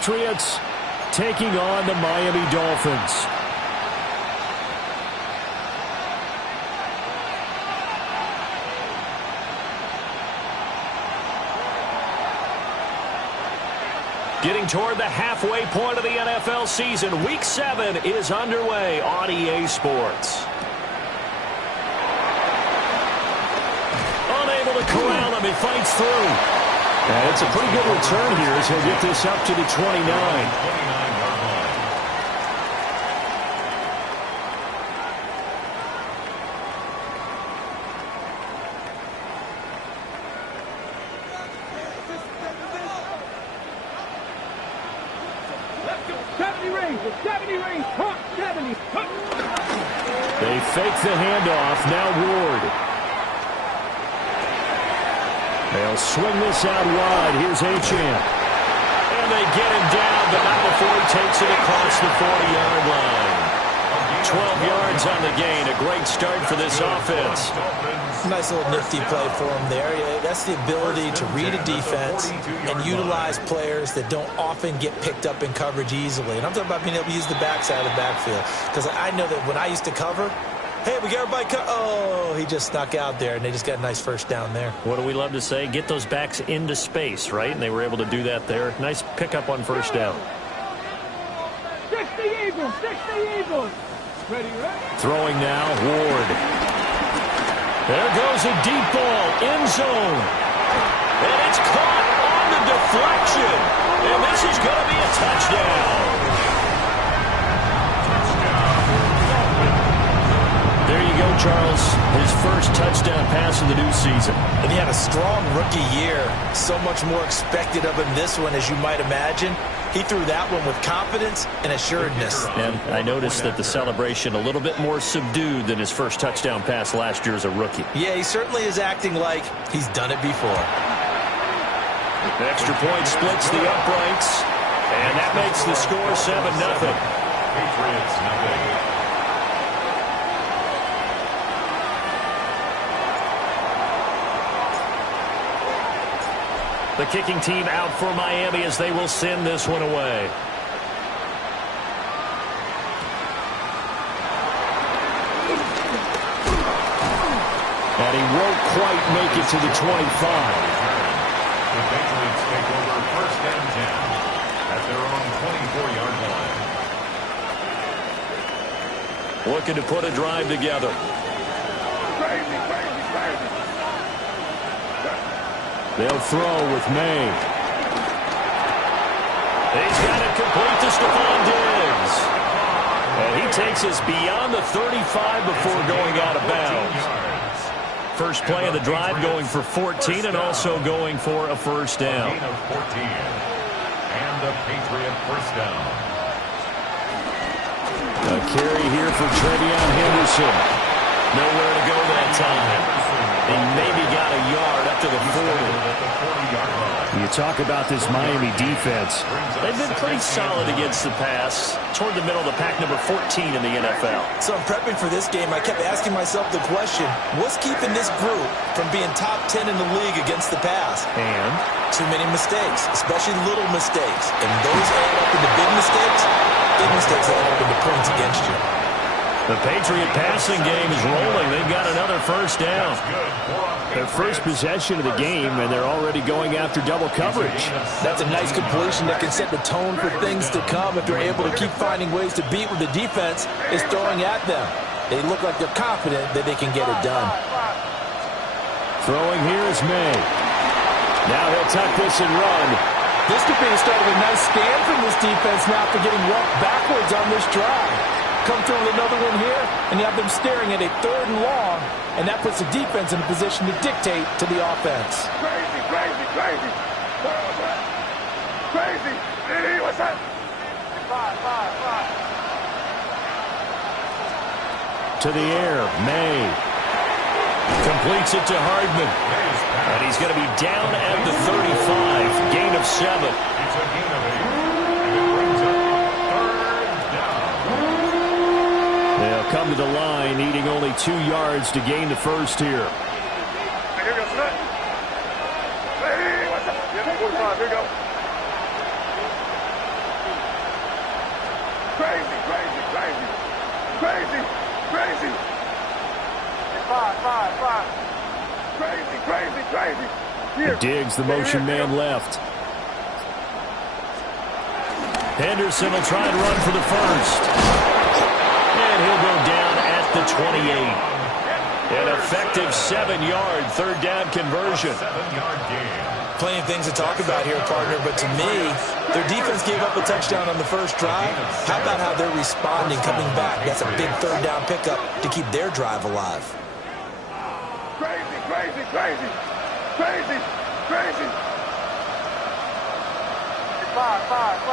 Patriots taking on the Miami Dolphins. Getting toward the halfway point of the NFL season. Week 7 is underway on EA Sports. Unable to corral him. He fights through. And it's a pretty good return here as he'll get this up to the 29. They fake the handoff. Now Ward. They'll swing this out wide. Here's Achane. And they get him down, but not before he takes it across the 40-yard line. 12 yards on the gain. A great start for this offense. Nice little nifty play for him there. That's the ability to read a defense and utilize players that don't often get picked up in coverage easily. And I'm talking about being able to use the backside of the backfield. Because I know that when I used to cover, hey, we got everybody oh, he just snuck out there, and they just got a nice first down there. What do we love to say? Get those backs into space, right? And they were able to do that there. Nice pickup on first down. 60 Eagles, 60 Eagles. Ready. Throwing now, Ward. There goes a deep ball, end zone. And it's caught on the deflection. And this is going to be a touchdown. There you go, Charles. His first touchdown pass of the new season. And he had a strong rookie year. So much more expected of him this one, as you might imagine. He threw that one with confidence and assuredness. And I noticed that the celebration a little bit more subdued than his first touchdown pass last year as a rookie. Yeah, he certainly is acting like he's done it before. The extra point splits the uprights. And that makes the score 7-0. Patriots nothing. The kicking team out for Miami as they will send this one away. And he won't quite make it to the 25. The Patriots take over first and 10 at their own 24-yard line. Looking to put a drive together. Crazy. They'll throw with May. He's got it complete to Stephon Diggs. And he takes us beyond the 35 before going out of bounds. First play of the drive going for 14 and also going for a first down. Gain of 14. And a Patriot first down. A carry here for Trevion Henderson. Nowhere to go that time. He maybe got a yard up to the 40. You talk about this Miami defense. They've been pretty solid against the pass. Toward the middle of the pack, number 14 in the NFL. So I'm prepping for this game. I kept asking myself the question, what's keeping this group from being top 10 in the league against the pass? And? Too many mistakes, especially little mistakes. And those add up into big mistakes. Big mistakes add up into points against you. The Patriot passing game is rolling. They've got another first down. Their first possession of the game, and they're already going after double coverage. That's a nice completion that can set the tone for things to come if they're able to keep finding ways to beat what the defense is throwing at them. They look like they're confident that they can get it done. Throwing here is May. Now he'll tuck this and run. This could be the start of a nice stand from this defense now for getting walked backwards on this drive. Come through with another one here, and you have them staring at a 3rd and long, and that puts the defense in a position to dictate to the offense. Crazy. Hey, what's that? 5. To the air, May. Completes it to Hardman. And he's going to be down at the 35. Gain of 7. It's a gain of 8. And it brings up 3rd down. They'll come to the line, needing only 2 yards to gain the first here. Hey, here goes Smith. Hey, what's up? 45, here you go. Crazy, crazy. Five. Crazy. Here. Diggs, the motion man left. Henderson will try and run for the first. And he'll go down at the 28. An effective 7-yard third down conversion. 7-yard gain. Plenty of things to talk about here, partner, but to me, their defense gave up a touchdown on the first drive. How about how they're responding, coming back? That's a big third down pickup to keep their drive alive. Crazy. Five. Crazy.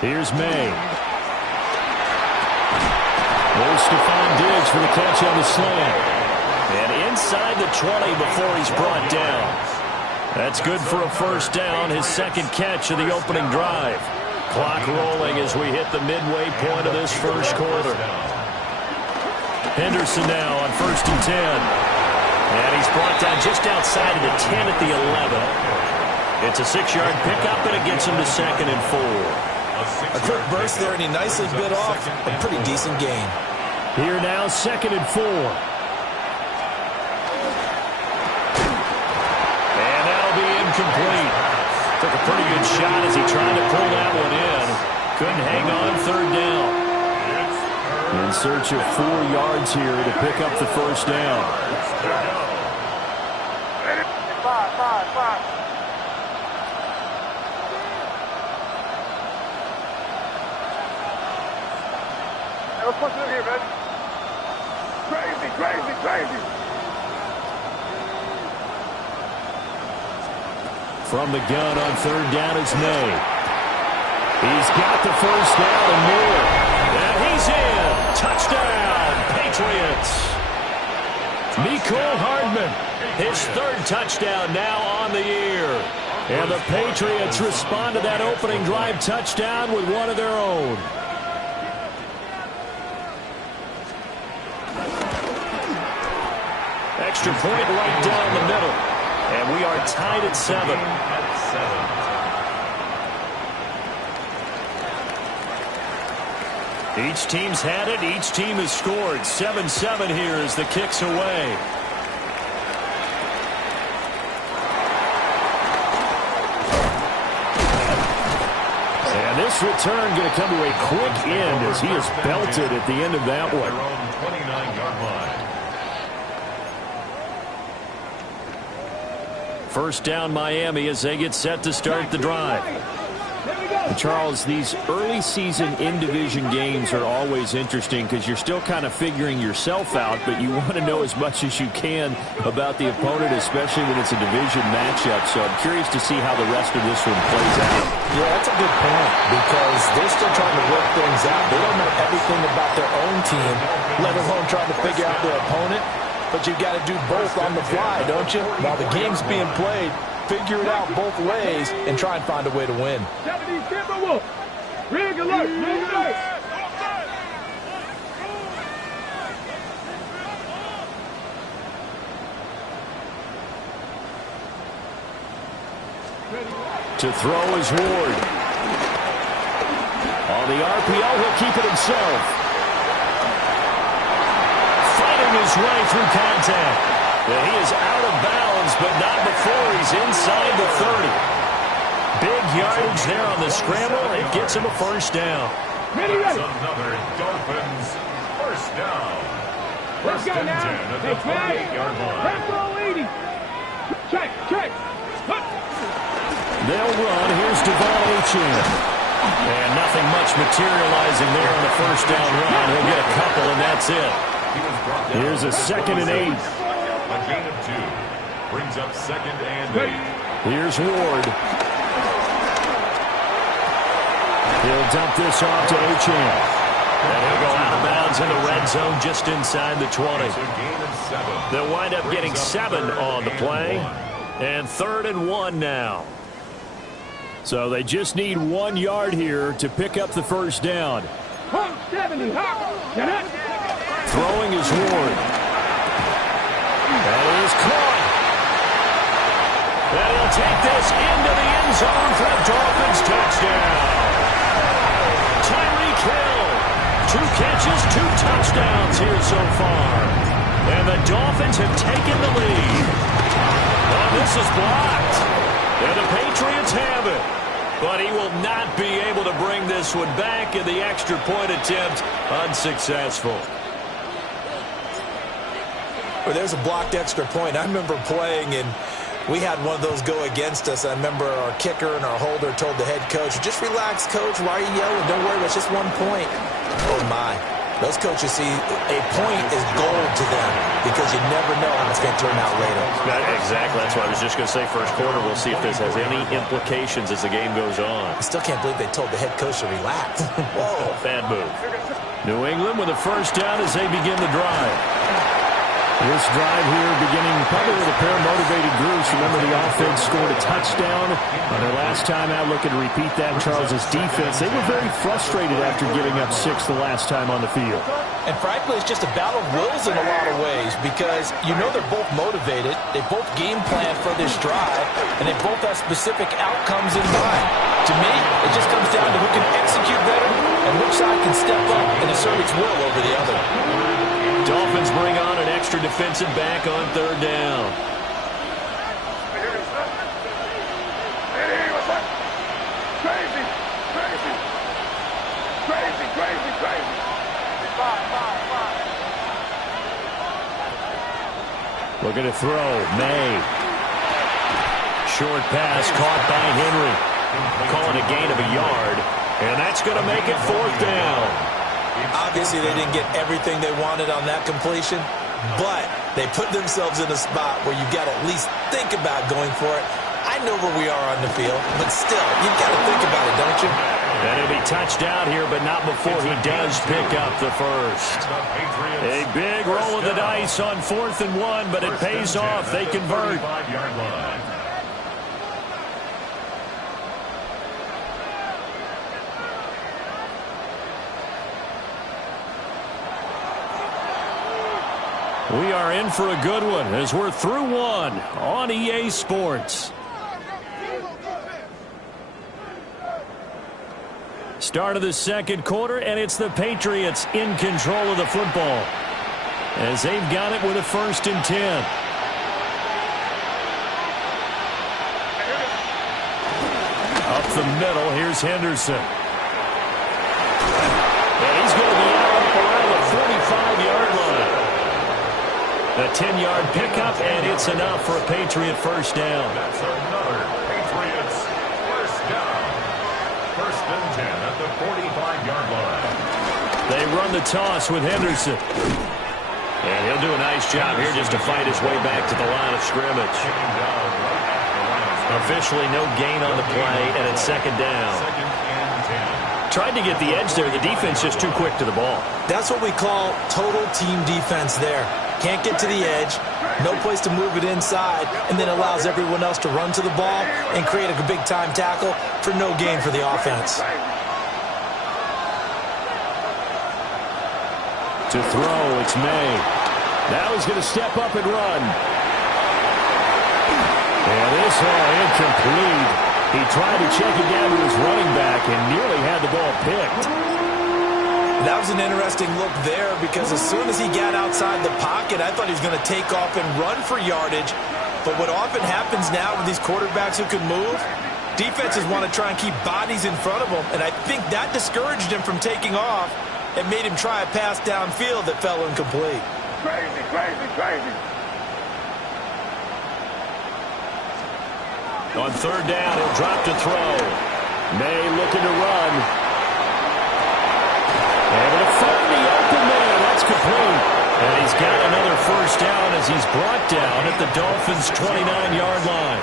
Here's May. There's Stephon Diggs for the catch on the slant. And inside the 20 before he's brought down. That's good for a first down, his second catch of the opening drive. Clock rolling as we hit the midway point of this first quarter. Henderson now on 1st and 10. And he's brought down just outside of the 10 at the 11. It's a 6-yard pickup, and it gets him to 2nd and 4. A quick burst there, and he nicely bit off a pretty decent gain. Here now, 2nd and 4. And that'll be incomplete. Took a pretty good shot as he tried to pull that one in. Couldn't hang on 3rd down. In search of 4 yards here to pick up the first down. Five. Hey, let's punch it in here, man. Crazy. From the gun on 3rd down is May. He's got the first down and more. And he's in. Touchdown, Patriots. Mecole Hardman, his 3rd touchdown now on the year. And the Patriots respond to that opening drive touchdown with one of their own. Extra point right down the middle. And we are tied at 7. Each team's had it. Each team has scored. 7-7 here as the kick's away. And this return going to come to a quick end as he is belted at the end of that one. 29-yard line. First down Miami as they get set to start the drive. Charles, these early season in-division games are always interesting because you're still kind of figuring yourself out, but you want to know as much as you can about the opponent, especially when it's a division matchup. So I'm curious to see how the rest of this one plays out. Yeah, that's a good point because they're still trying to work things out. They don't know everything about their own team, let alone trying to figure out their opponent. But you've got to do both on the fly, don't you? While the game's being played, figure it out both ways and try and find a way to win. Rig alert. To throw is Ward. On the RPO, he'll keep it himself. Fighting his way through contact. Yeah, he is out of bounds, but not before he's inside the 30. Big yardage there on the scramble. It gets him a first down. That's another Dolphins first down. First and 10 at the 28-yard line. Check. They'll run. Here's Devon Achane. And nothing much materializing there on the first down run. He'll get a couple, and that's it. Here's a 2nd and 8. A gain of 2. Brings up 2nd and 8. Here's Ward. He'll dump this off to Achane. And he'll go out of bounds in the red zone just inside the 20. It's a gain of 7. They'll wind up getting 7 on the play. And 3rd and 1 now. So they just need 1 yard here to pick up the first down. 70. Throwing is Ward. That is caught. And he'll take this into the end zone for a Dolphins touchdown. 2 catches, 2 touchdowns here so far. And the Dolphins have taken the lead. Oh, this is blocked. And the Patriots have it. But he will not be able to bring this one back, and the extra point attempt unsuccessful. Well, there's a blocked extra point. I remember playing, and we had one of those go against us. I remember our kicker and our holder told the head coach, just relax, coach. Why are you yelling? Don't worry, it's just 1 point. Oh, my. Those coaches see a point is gold to them because you never know how it's going to turn out later. Exactly. That's what I was just going to say. First quarter, we'll see if this has any implications as the game goes on. I still can't believe they told the head coach to relax. Whoa, bad move. New England with a first down as they begin the drive. This drive here beginning probably with a pair of motivated groups. Remember, the offense scored a touchdown on their last time out. Looking to repeat that. Charles's defense, they were very frustrated after giving up 6 the last time on the field. And frankly, it's just a battle of wills in a lot of ways because you know they're both motivated. They both game plan for this drive, and they both have specific outcomes in mind. To me, it just comes down to who can execute better and which side can step up and assert its will over the other. Dolphins bring on an extra defensive back on 3rd down. Crazy. Looking to throw. May. Short pass caught by Henry. Calling a gain of a yard. And that's going to make it 4th down. Obviously, they didn't get everything they wanted on that completion, but they put themselves in a spot where you've got to at least think about going for it. I know where we are on the field, but still, you've got to think about it, don't you? And he'll be touched out here, but not before he does pick up the first. A big roll of the dice on 4th and 1, but it pays off. They convert. We are in for a good one as we're through one on EA Sports. Start of the 2nd quarter, and it's the Patriots in control of the football as they've got it with a 1st and 10. Up the middle, here's Henderson. And he's going to be out around the 45-yard line. A 10-yard pickup, and it's enough for a Patriot first down. That's another Patriots first down. 1st and 10 at the 45-yard line. They run the toss with Henderson. And he'll do a nice job here just to fight his way back to the line of scrimmage. Officially no gain on the play, and it's 2nd down. Tried to get the edge there. The defense just too quick to the ball. That's what we call total team defense there. Can't get to the edge, no place to move it inside, and then allows everyone else to run to the ball and create a big-time tackle for no gain for the offense. To throw, it's May. Now he's going to step up and run. And this one incomplete. He tried to check it down to his running back and nearly had the ball picked. That was an interesting look there because as soon as he got outside the pocket, I thought he was going to take off and run for yardage. But what often happens now with these quarterbacks who can move, defenses want to try and keep bodies in front of them. And I think that discouraged him from taking off and made him try a pass downfield that fell incomplete. Crazy. On 3rd down, he'll drop to throw. May looking to run. Able to find the open man. That's complete. And he's got another first down as he's brought down at the Dolphins' 29-yard line.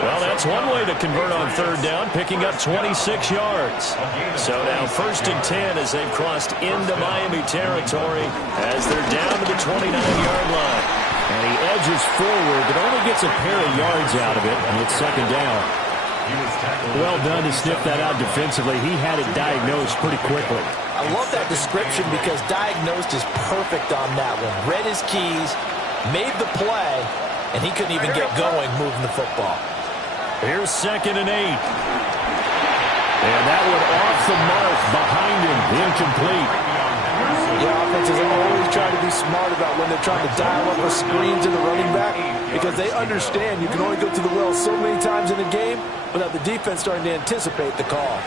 Well, that's one way to convert on 3rd down, picking up 26 yards. So now 1st and 10 as they've crossed into Miami territory as they're down to the 29-yard line. And he edges forward, but only gets a pair of yards out of it, and it's 2nd down. Well done to sniff that out defensively. He had it diagnosed pretty quickly. I love that description because diagnosed is perfect on that one. Read his keys, made the play, and he couldn't even get going moving the football. Here's 2nd and 8. And that one off the mark behind him, incomplete. Yeah, offenses always try to be smart about when they're trying to dial up a screen to the running back because they understand you can only go to the well so many times in a game without the defense starting to anticipate the call.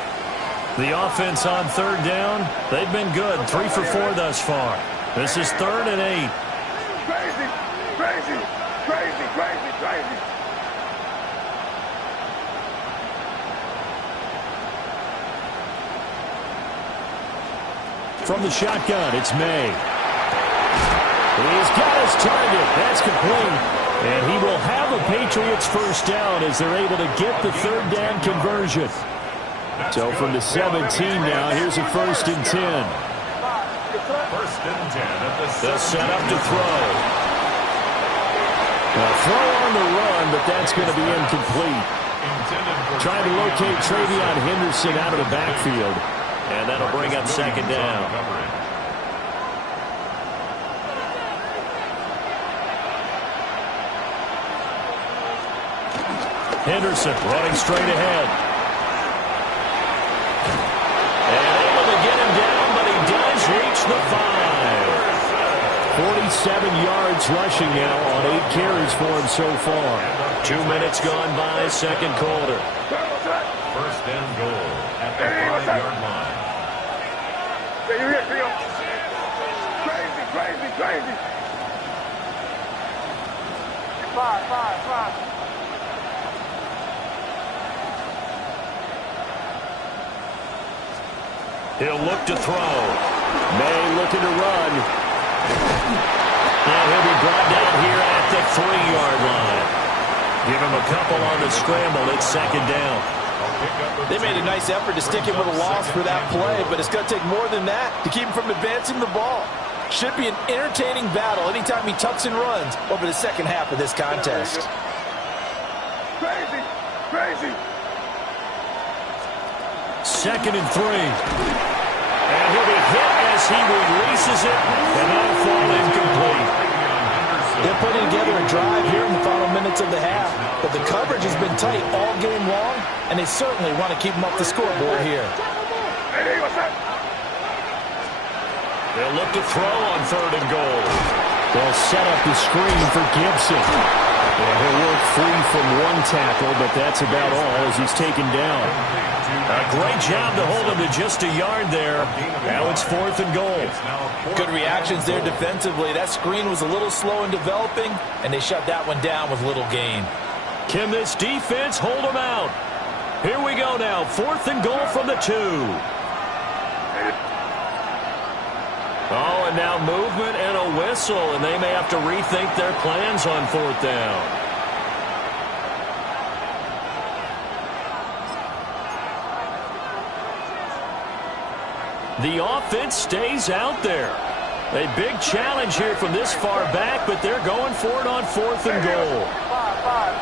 The offense on third down, they've been good. 3 for 4 thus far. This is 3rd and 8. Crazy, crazy, crazy, crazy, crazy. From the shotgun, it's May. He's got his target. That's complete. And he will have a Patriots first down as they're able to get the 3rd down conversion. So from the 17 now, here's a 1st and 10. 1st and 10 at the They'll set up to throw. A throw on the run, but that's going to be incomplete. Trying to locate Travion Henderson out of the backfield. And that'll bring up 2nd down. Henderson running straight ahead. And able to get him down, but he does reach the 5. 47 yards rushing now on 8 carries for him so far. 2 minutes gone by, 2nd quarter. 1st and goal at the 5-yard line. Stay here, Theo. Crazy, crazy, crazy. 5. He'll look to throw. May looking to run. And he'll be brought down here at the 3-yard line. Give him a couple on the scramble. It's 2nd down. They made a nice effort to stick him with a loss for that play, but it's going to take more than that to keep him from advancing the ball. Should be an entertaining battle anytime he tucks and runs over the second half of this contest. Crazy, crazy. 2nd and 3. And he'll be hit as he releases it, and that'll fall incomplete. They're putting together a drive here in the final minutes of the half, but the coverage has been tight all game long, and they certainly want to keep them up the scoreboard here. Hey, what's up? They'll look to throw on 3rd and goal. They'll set up the screen for Gibson. And he'll work free from 1 tackle, but that's about all as he's taken down. A great job to hold him to just a yard there. Now it's 4th and goal. Good reactions there defensively. That screen was a little slow in developing, and they shut that one down with little gain. Can this defense hold him out? Here we go now. 4th and goal from the 2. Oh, and now movement and a whistle, and they may have to rethink their plans on 4th down. The offense stays out there. A big challenge here from this far back, but they're going for it on 4th and goal. 5.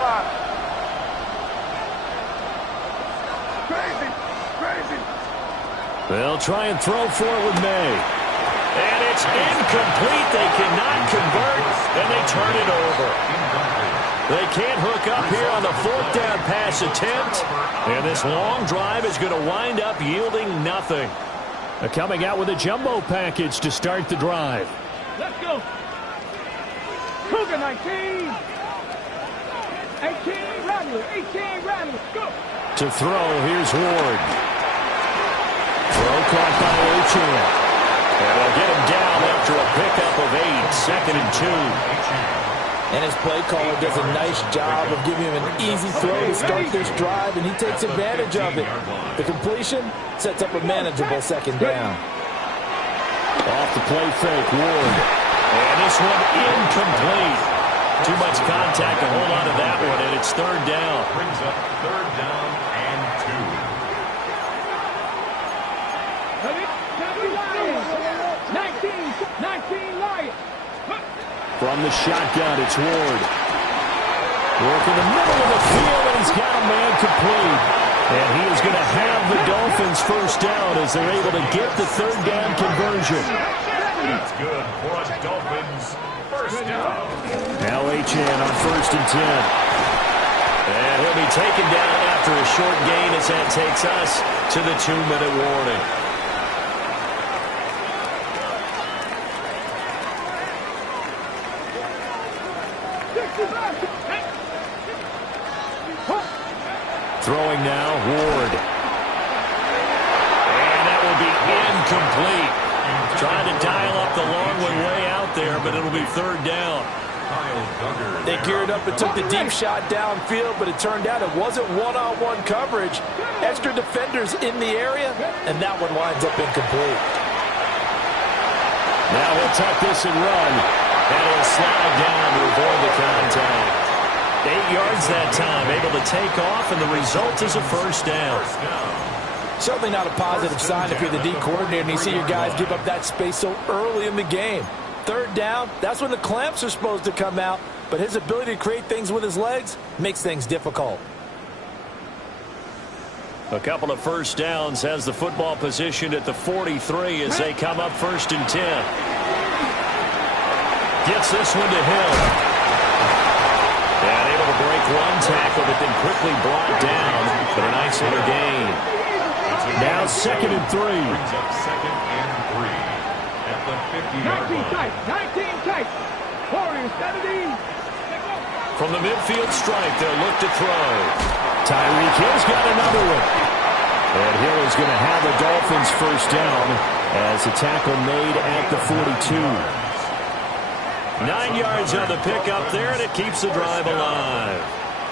Crazy, crazy. They'll try and throw for it with May. And it's incomplete. They cannot convert, and they turn it over. They can't hook up here on the 4th down pass attempt, and this long drive is going to wind up yielding nothing. Coming out with a jumbo package to start the drive. Let's go. Cougar 19. 18 Rattler. 18 Rattler. Go. To throw, here's Ward. Throw caught by Ochan. And they'll get him down after a pickup of 8. 2nd and 2. And his play caller does a nice job of giving him an easy throw to start this drive, and he takes advantage of it. The completion sets up a manageable 2nd down. Off the play fake, Ward. And this one incomplete. Too much contact to hold on to that one, and it's 3rd down. Brings up 3rd down and 2. 19 Lions. From the shotgun, it's Ward. Work in the middle of the field, and he's got a man complete. And he is going to have the Dolphins first down as they're able to get the 3rd down conversion. That's good for a Dolphins first down. Now Ochan on 1st and 10. And he'll be taken down after a short gain as that takes us to the 2-minute warning. Throwing now, Ward. And that will be incomplete. Trying to dial up the long one way out there, but it'll be third down. They geared up and took the deep shot downfield, but it turned out it wasn't one-on-one coverage. Extra defenders in the area, and that one winds up incomplete. Now he'll tuck this and run, and he'll slide down to avoid the contact. 8 yards that time, able to take off, and the result is a first down. Certainly not a positive sign if you're the D coordinator and you see your guys give up that space so early in the game. Third down, that's when the clamps are supposed to come out, but his ability to create things with his legs makes things difficult. A couple of first downs has the football positioned at the 43 as they come up 1st and 10. Gets this one to Hill. And able to break one tackle, but then quickly brought down for a nice little gain. Now 2nd and 3. Brings up 2nd and 3 at the 50-yard line. 19 tight. 40, 70. From the midfield strike, they'll look to throw. Tyreek Hill's got another one. And Hill is going to have the Dolphins first down as a tackle made at the 42. 9 yards on the pickup there, and it keeps the drive alive.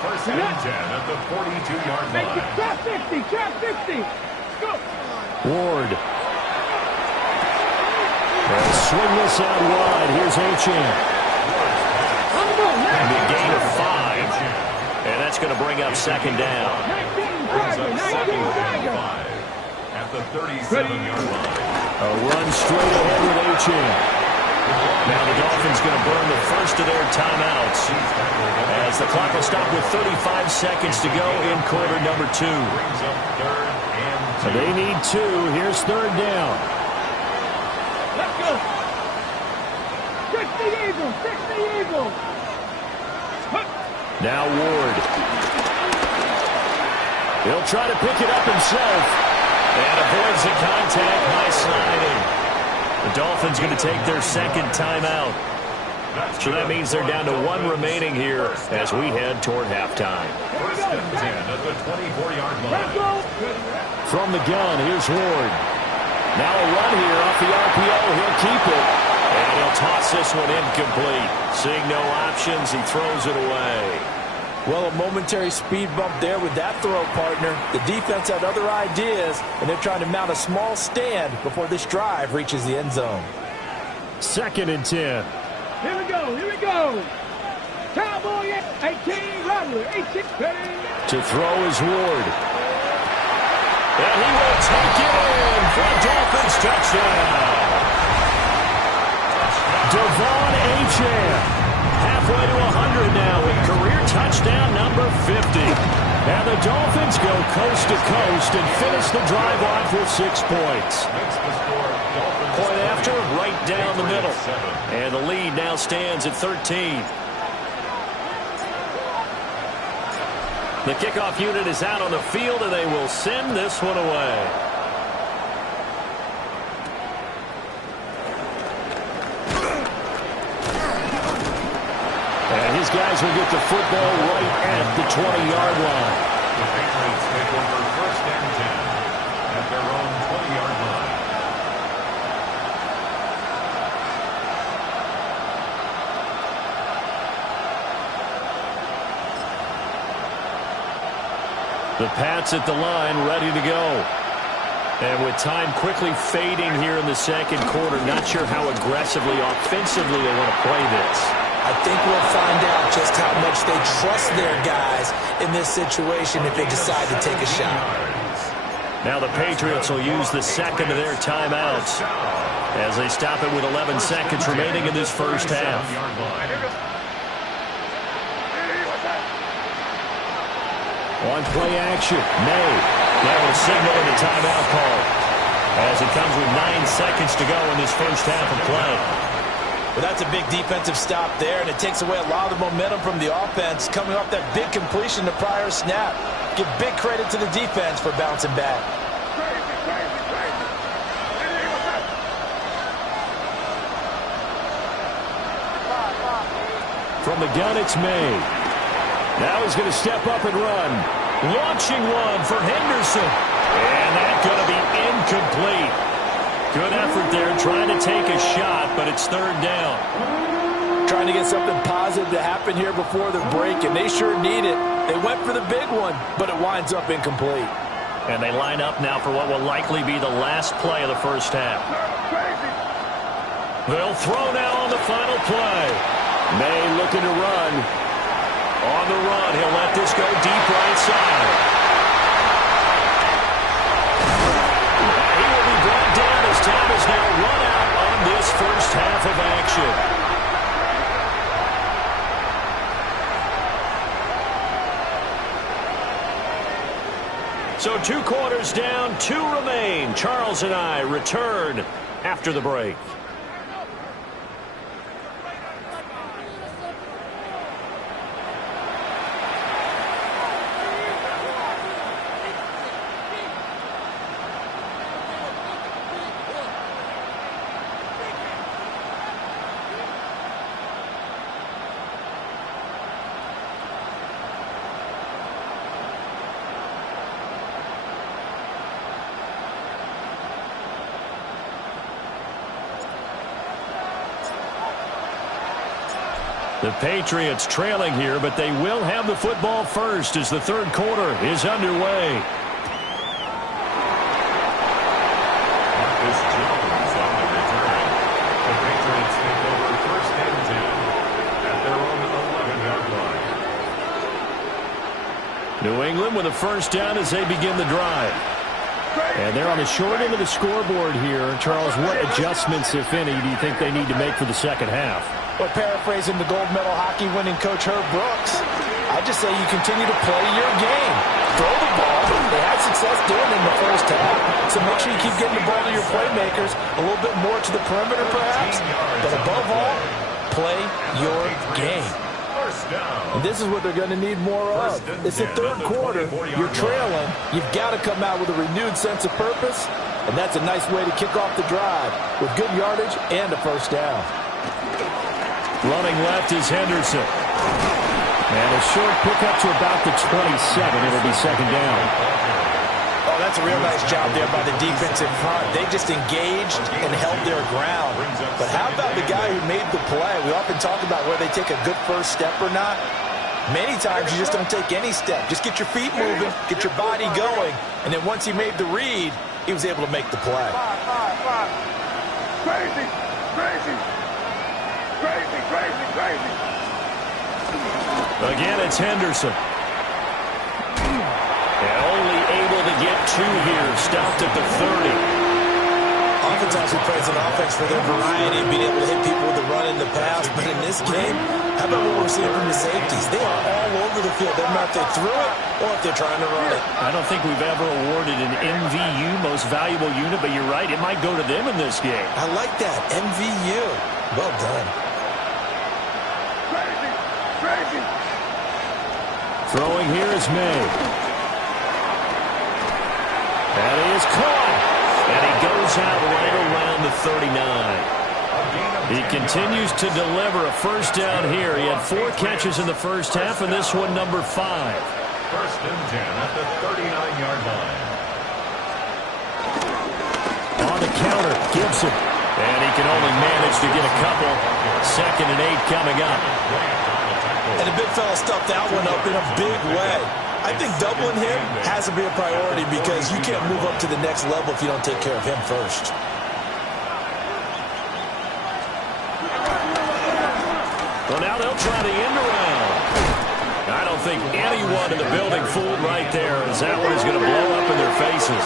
1st and 10 at the 42-yard Make it line. trap 50, trap 50. Go. Ward. And swing this out wide. Here's Achane. On the ball, And a now. gain of 5. And that's going to bring up 2nd down. 19 Brings Tiger, up 2nd 19 and Tiger. 5 at the 37-yard line. A run straight ahead with Achane. Now the Dolphins going to burn the first of their timeouts as the clock will stop with 35 seconds to go in quarter number 2. Brings up 3rd and 2. They need 2. Here's 3rd down. Let's go. 60 Eagles, 60 Eagles. Now Ward. He'll try to pick it up himself and avoids the contact by sliding. The Dolphins going to take their 2nd timeout. So that means they're down to 1 remaining here as we head toward halftime. 1st and 10 at the 24-yard Let's line. go. From the gun, here's Ward. Now a run here off the RPO. He'll keep it. And he'll toss this one incomplete. Seeing no options, he throws it away. Well, a momentary speed bump there with that throw, partner. The defense had other ideas, and they're trying to mount a small stand before this drive reaches the end zone. 2nd and 10. Here we go, here we go. Cowboy 18, Rattler 18. To throw is Ward. And he will take it in for a Dolphins touchdown. Devon Achane. Halfway to 100 now with career touchdown number 50. And the Dolphins go coast to coast and finish the drive off with 6 points. Makes the score Dolphins Point after, right down the middle. 7. And the lead now stands at 13. The kickoff unit is out on the field, and they will send this one away. And his guys will get the football right at the 20-yard line. The Patriots take over 1st and 10 at their own 20-yard line. The Pats at the line, ready to go. And with time quickly fading here in the 2nd quarter, not sure how aggressively, offensively they want to play this. I think we'll find out just how much they trust their guys in this situation if they decide to take a shot. Now the Patriots will use the 2nd of their timeouts as they stop it with 11 seconds remaining in this first half. On play action, May. Now a signal in the timeout call as it comes with 9 seconds to go in this first half of play. Well, that's a big defensive stop there, and it takes away a lot of the momentum from the offense coming off that big completion the prior snap. Give big credit to the defense for bouncing back. From the gun, it's May. Now he's going to step up and run. Launching one for Henderson. And that's going to be incomplete. Good effort there trying to take a shot, but it's third down. Trying to get something positive to happen here before the break, and they sure need it. They went for the big one, but it winds up incomplete. And they line up now for what will likely be the last play of the first half. They'll throw now on the final play. May looking to run. On the run, he'll let this go deep right side. He will be brought down as time is now run out on this first half of action. So 2 quarters down, 2 remain. Charles and I return after the break. The Patriots trailing here, but they will have the football first as the third quarter is underway. Marcus Jones on the return. The Patriots take over first and 10 at their own 11-yard line. New England with a first down as they begin the drive. And they're on the short end of the scoreboard here. Charles, what adjustments, if any, do you think they need to make for the second half? Well, paraphrasing the gold medal hockey winning coach Herb Brooks, I just say you continue to play your game. Throw the ball. They had success doing it in the first half. So make sure you keep getting the ball to your playmakers a little bit more to the perimeter perhaps. But above all, play your game. And this is what they're going to need more of. It's the third quarter. You're trailing. You've got to come out with a renewed sense of purpose. And that's a nice way to kick off the drive with good yardage and a first down. Running left is Henderson. And a short pickup to about the 27. It'll be second down. Oh, that's a real nice job there by the defensive front. They just engaged and held their ground. But how about the guy who made the play? We often talk about whether they take a good first step or not. Many times you just don't take any step. Just get your feet moving, get your body going, and then once he made the read, he was able to make the play. Crazy, crazy. Crazy, crazy, crazy. Again, it's Henderson. And only able to get 2 here. Stopped at the 30. Oftentimes we praise an offense for their variety and being able to hit people with the run in the pass. But in this game, how about what we're seeing from the safeties? They are all over the field. They're not if they threw it or if they're trying to run it. I don't think we've ever awarded an MVU, most valuable unit, but you're right. It might go to them in this game. I like that. MVU. Well done. Crazy. Throwing here is May. And he is caught. And he goes out right around the 39. He continues to deliver a first down here. He had 4 catches in the first half, and this one number 5. First and 10 at the 39-yard line. On the counter, Gibson. And he can only manage to get a couple. Second and 8 coming up. And the big fella stuffed that one up in a big way. I think doubling him has to be a priority because you can't move up to the next level if you don't take care of him first. Well, now they'll try the end around. I don't think anyone in the building fooled right there as that one is going to blow up in their faces.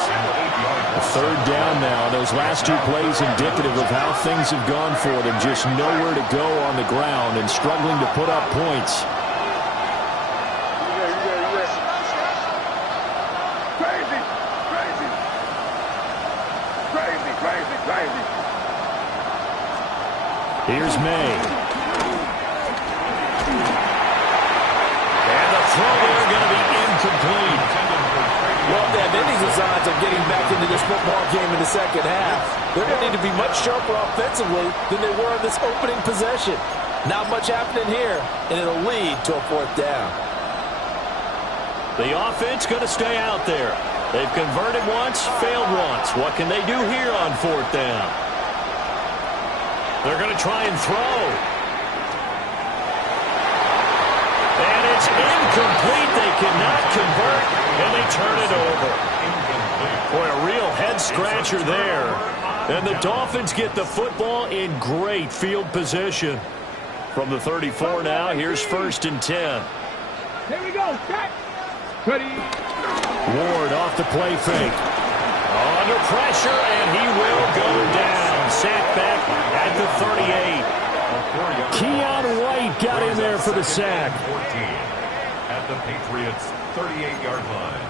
A third down now. Those last 2 plays indicative of how things have gone for them. Just nowhere to go on the ground and struggling to put up points. Crazy. Here's May. And the throw there going to be incomplete. Well, they have any designs of getting back into this football game in the second half. They're going to need to be much sharper offensively than they were in this opening possession. Not much happening here, and it'll lead to a 4th down. The offense going to stay out there. They've converted once, failed once. What can they do here on fourth down? They're going to try and throw. And it's incomplete. They cannot convert, and they turn it over. Boy, a real head-scratcher there. And the Dolphins get the football in great field position. From the 34 now, here's 1st and 10. Here we go. Set. Ready. Ward off the play fake. Under pressure, and he will go down. Sacked back at the 38. Keon White got in there for the sack. 14 at the Patriots' 38-yard line.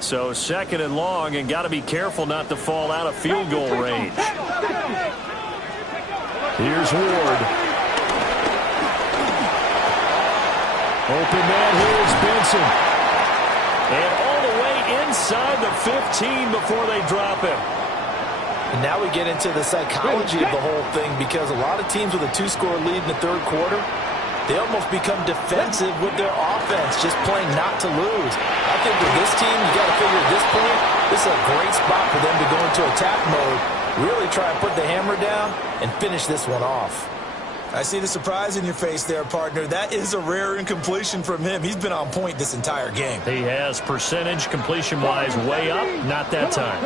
So 2nd and long, and got to be careful not to fall out of field goal range. Here's Ward. Open man, here's Benson. And all the way inside the 15 before they drop him. And now we get into the psychology of the whole thing, because a lot of teams with a 2-score lead in the third quarter, they almost become defensive with their offense, just playing not to lose. I think with this team, you got to figure at this point, this is a great spot for them to go into attack mode, really try and put the hammer down and finish this one off. I see the surprise in your face there, partner. That is a rare incompletion from him. He's been on point this entire game. He has percentage completion-wise way up. Not that time.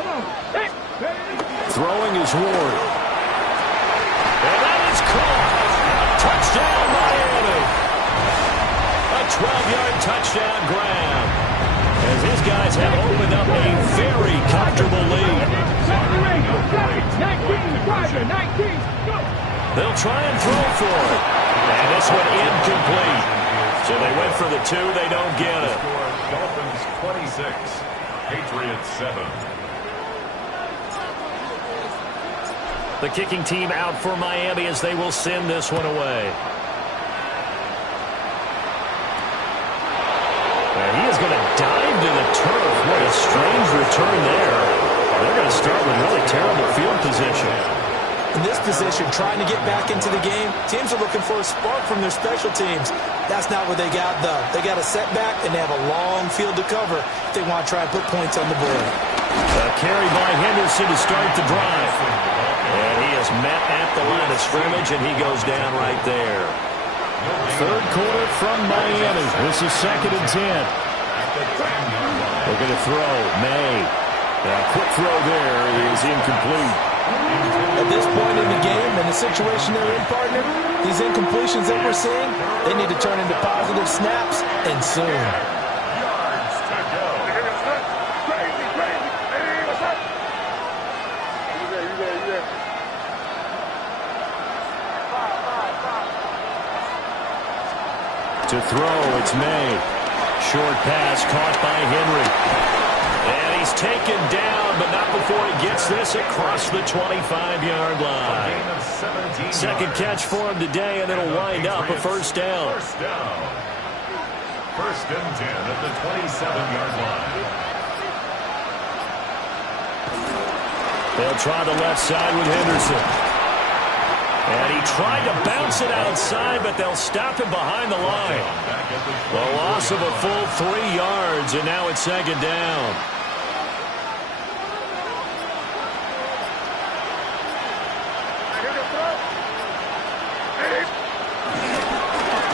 Throwing is Ward. And that is caught. Touchdown, Miami. A 12-yard touchdown grab. As his guys have opened up a very comfortable lead. 19, 19, go. They'll try and throw for it. And this one incomplete. So they went for the 2. They don't get it. Dolphins 26, Patriots 7. The kicking team out for Miami as they will send this one away. And he is going to dive to the turf. What a strange return there. They're going to start with really terrible field position. In this position, trying to get back into the game, teams are looking for a spark from their special teams. That's not what they got, though. They got a setback, and they have a long field to cover if they want to try and put points on the board. A carry by Henderson to start the drive. And he is met at the line of scrimmage, and he goes down right there. Third quarter from Miami. This is 2nd and 10. They're going to throw. May. A quick throw there is incomplete. At this point in the game and the situation they're in, partner, these incompletions that we're seeing, they need to turn into positive snaps, and soon. Yards to go. Crazy, crazy. Hey, what's up? You there. To throw, it's May. Short pass caught by Henry. And he's taken down, but not before he gets this across the 25-yard line. 2nd catch for him today, and it'll wind up a 1st down. 1st down. 1st and 10 at the 27-yard line. They'll try the left side with Henderson. And he tried to bounce it outside, but they'll stop him behind the line. The loss of a full 3 yards, and now it's 2nd down.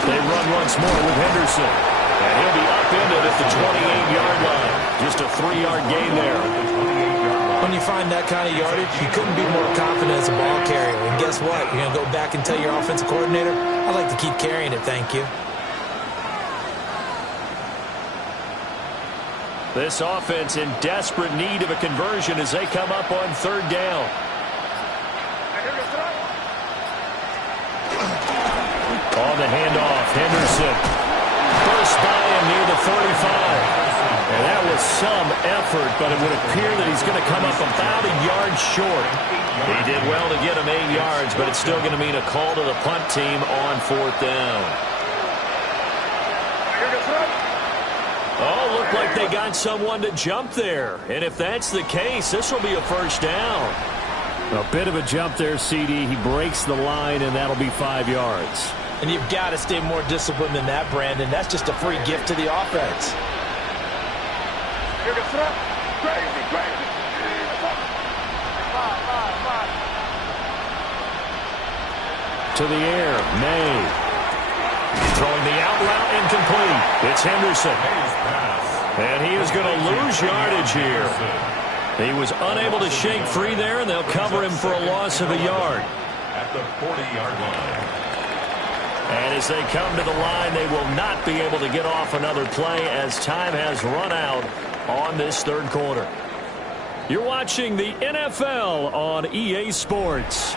They run once more with Henderson. And he'll be upended at the 28-yard line. Just a 3-yard gain there. When you find that kind of yardage, you couldn't be more confident as a ball carrier. And guess what? You're going to go back and tell your offensive coordinator, I'd like to keep carrying it, thank you. This offense in desperate need of a conversion as they come up on 3rd down. On the handoff, Henderson. Burst by him near the 35. And that was some effort, but it would appear that he's going to come up about a yard short. He did well to get him 8 yards, but it's still going to mean a call to the punt team on 4th down. Oh, looked like they got someone to jump there. And if that's the case, this will be a 1st down. A bit of a jump there, CD. He breaks the line, and that'll be 5 yards. And you've got to stay more disciplined than that, Brandon. That's just a free gift to the offense. To the air, May. Throwing the out route incomplete. It's Henderson. And he is going to lose yardage here. He was unable to shake free there, and they'll cover him for a loss of a yard. At the 40-yard line. And as they come to the line, they will not be able to get off another play as time has run out on this third quarter. You're watching the NFL on EA Sports.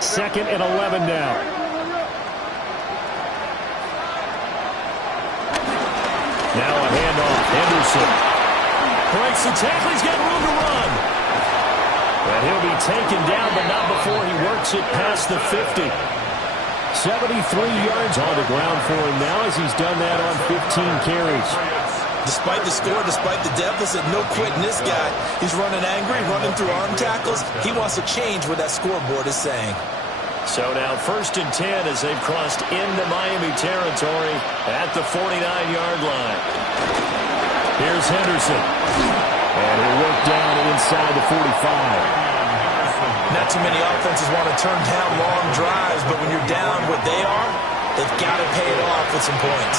Second and 11 now. Now a handoff. Henderson breaks the tackle. He's got room to run. And he'll be taken down, but not before he works it past the 50. 73 yards on the ground for him now as he's done that on 15 carries. Despite the score, despite the deficit, no quitting this guy. He's running angry, running through arm tackles. He wants to change what that scoreboard is saying. So now 1st and 10 as they've crossed into Miami territory at the 49-yard line. Here's Henderson. And he'll work down inside the 45. Not too many offenses want to turn down long drives, but when you're down what they are, they've got to pay it off with some points.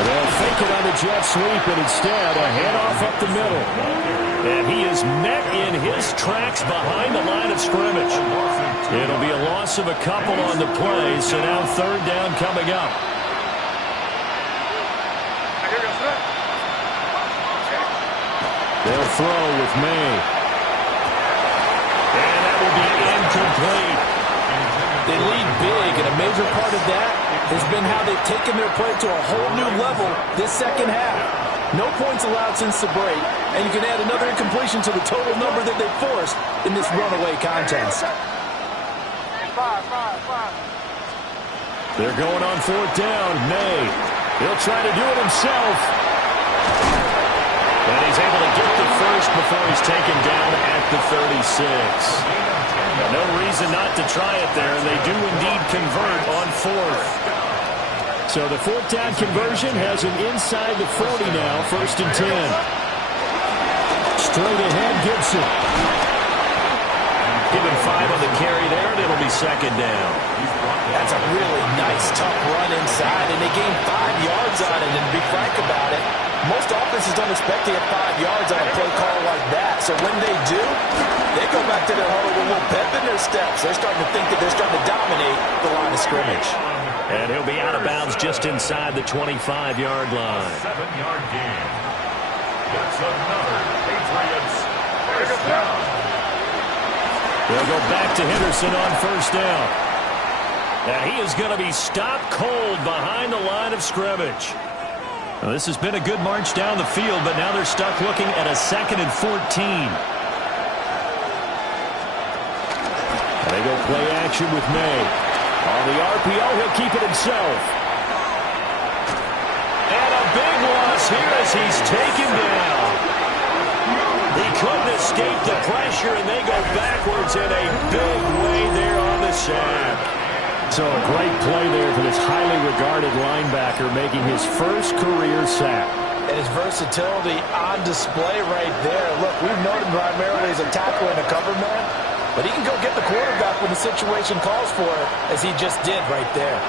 They'll fake it on the jet sweep, and instead a handoff up the middle. And he is met in his tracks behind the line of scrimmage. It'll be a loss of a couple on the play, so now 3rd down coming up. They'll throw with May. And that will be incomplete. They lead big, and a major part of that has been how they've taken their play to a whole new level this second half. No points allowed since the break, and you can add another incompletion to the total number that they forced in this runaway contest. They're going on 4th down. May. He'll try to do it himself. And he's able to get the first before he's taken down at the 36. No reason not to try it there, and they do indeed convert on 4th. So the 4th down conversion has him inside the 40 now, 1st and 10. Straight ahead, Gibson. Give him 5 on the carry there, and it'll be 2nd down. That's a really nice, tough run inside, and they gained 5 yards on it. And to be frank about it, most offenses don't expect to get 5 yards on a play call like that. So when they do, they go back to their huddle with a little pep in their steps. They're starting to think that they're starting to dominate the line of scrimmage. And he'll be out of bounds just inside the 25-yard line. 7-yard gain. That's another Patriots first down. They'll go back to Henderson on 1st down. And he is going to be stopped cold behind the line of scrimmage. Now, this has been a good march down the field, but now they're stuck looking at a 2nd and 14. And they go play action with May. On the RPO, he'll keep it himself. And a big loss here as he's taken down. He couldn't escape the pressure, and they go backwards in a big way there on the sack. So a great play there for this highly regarded linebacker making his first career sack. And his versatility on display right there. Look, we've known him primarily as a tackler and a cover man, but he can go get the quarterback when the situation calls for it, as he just did right there.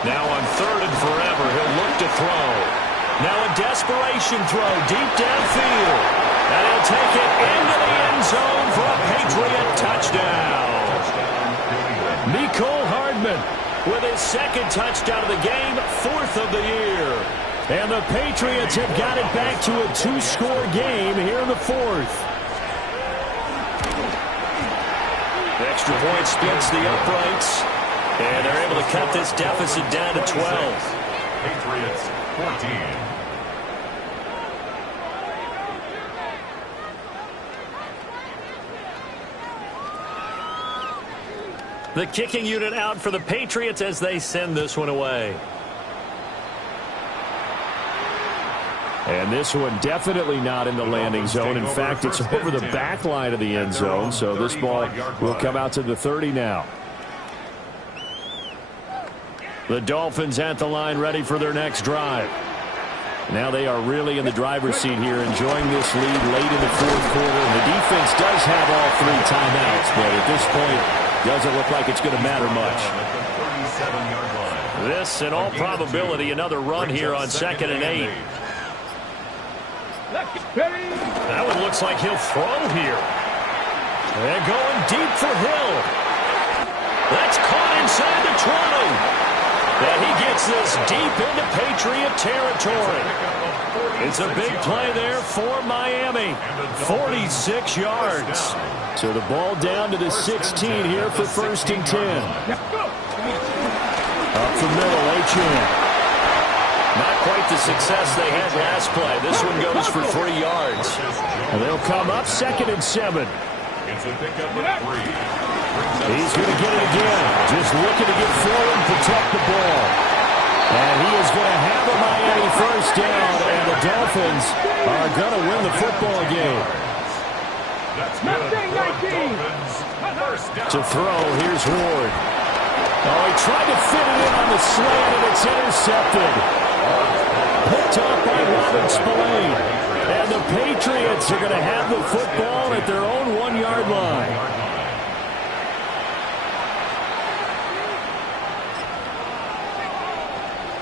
Now on 3rd and forever, he'll look to throw. Now a desperation throw deep downfield. And he'll take it into the end zone for a Patriot touchdown. Mecole Hardman with his 2nd touchdown of the game, 4th of the year. And the Patriots have got it back to a 2-score game here in the 4th. The extra point splits the uprights. And they're able to cut this deficit down to 12. Patriots 14. The kicking unit out for the Patriots as they send this one away. And this one definitely not in the landing zone. In fact, it's over the back line of the end zone. So this ball will come out to the 30 now. The Dolphins at the line, ready for their next drive. Now they are really in the driver's seat here, enjoying this lead late in the fourth quarter. And the defense does have all 3 timeouts, but at this point, doesn't look like it's going to matter much. This, in all probability, another run here on 2nd and 8. That one looks like he'll throw here. They're going deep for Hill. That's caught inside the 20. And he gets this deep into Patriot territory. It's a big play there for Miami. 46 yards. So the ball down to the 16 here for 1st and 10. Up the middle, Achane. Not quite the success they had last play. This one goes for 3 yards. And they'll come up 2nd and 7. It's a pickup of 3. He's going to get it again. Just looking to get forward and protect the ball. And he is going to have a Miami 1st down. And the Dolphins are going to win the football game. That's good. Dolphins, 1st down. To throw, here's Ward. Oh, he tried to fit it in on the slant, and it's intercepted. Picked up by Robert Spillane. And the Patriots are going to have the football at their own 1-yard line.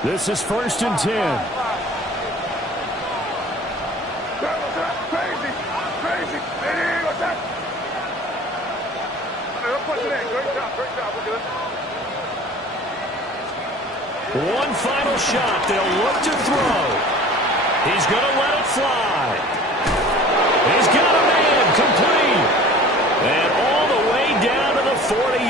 This is 1st and 10. Crazy. Hey, what's that? Let's put it in. Great job. We're good. One final shot. They'll look to throw. He's going to let it fly. He's got a man complete. And all the way down to the 40